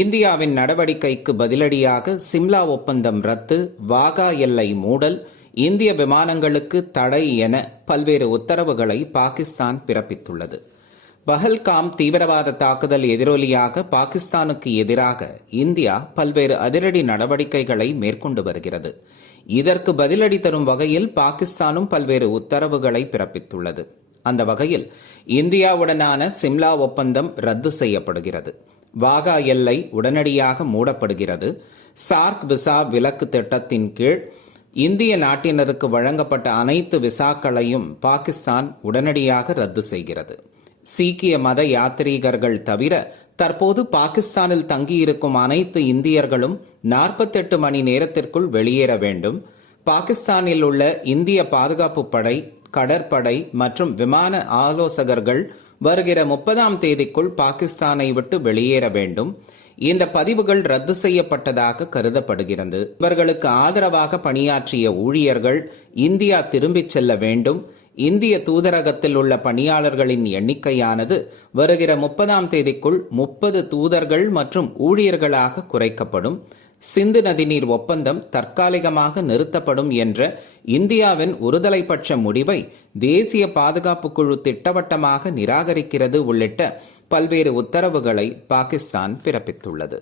இந்தியாவின் நடவடிக்கைக்கு பதிலடியாக சிம்லா ஒப்பந்தம் ரத்து வாகா எல்லை மூடல் இந்திய விமானங்களுக்கு தடை என பல்வேறு உத்தரவுகளை பாகிஸ்தான் பிறப்பித்துள்ளது. பஹல்காம் தீவிரவாத தாக்குதல் எதிரொலியாக பாகிஸ்தானுக்கு எதிராக இந்தியா பல்வேறு அதிரடி நடவடிக்கைகளை மேற்கொண்டு வருகிறது. இதற்கு பதிலடி தரும் வகையில் பாகிஸ்தானும் பல்வேறு உத்தரவுகளை பிறப்பித்துள்ளது. அந்த வகையில் இந்தியாவுடனான சிம்லா ஒப்பந்தம் ரத்து செய்யப்படுகிறது. வாகா எல்லை உடனடியாக மூடப்படுகிறது. சார்க் விசா விலக்கு திட்டத்தின் கீழ் இந்திய நாட்டினருக்கு வழங்கப்பட்ட அனைத்து விசாக்களையும் பாகிஸ்தான் உடனடியாக ரத்து செய்கிறது. சீக்கிய மத யாத்ரீகர்கள் தவிர தற்போது பாகிஸ்தானில் தங்கியிருக்கும் அனைத்து இந்தியர்களும் நாற்பத்தெட்டு மணி நேரத்திற்குள் வெளியேற வேண்டும். பாகிஸ்தானில் உள்ள இந்திய பாதுகாப்பு படை கடற்படை மற்றும் விமான ஆலோசகர்கள் வருகிற முப்பதாம் தேதிக்குள் பாகிஸ்தானை விட்டு வெளியேற வேண்டும். இந்த பதிவுகள் ரத்து செய்யப்பட்டதாக கருதப்படுகிறது. இவர்களுக்கு ஆதரவாக பணியாற்றிய ஊழியர்கள் இந்தியா திரும்பிச் செல்ல வேண்டும். இந்திய தூதரகத்தில் உள்ள பணியாளர்களின் எண்ணிக்கையானது வருகிற முப்பதாம் தேதிக்குள் முப்பது தூதர்கள் மற்றும் ஊழியர்களாக குறைக்கப்படும். சிந்து நதிநீர் ஒப்பந்தம் தற்காலிகமாக நிறுத்தப்படும் என்ற இந்தியாவின் ஒருதலைப்பட்ச முடிவை தேசிய பாதுகாப்பு குழு திட்டவட்டமாக நிராகரிக்கிறது உள்ளிட்ட பல்வேறு உத்தரவுகளை பாகிஸ்தான் பிறப்பித்துள்ளது.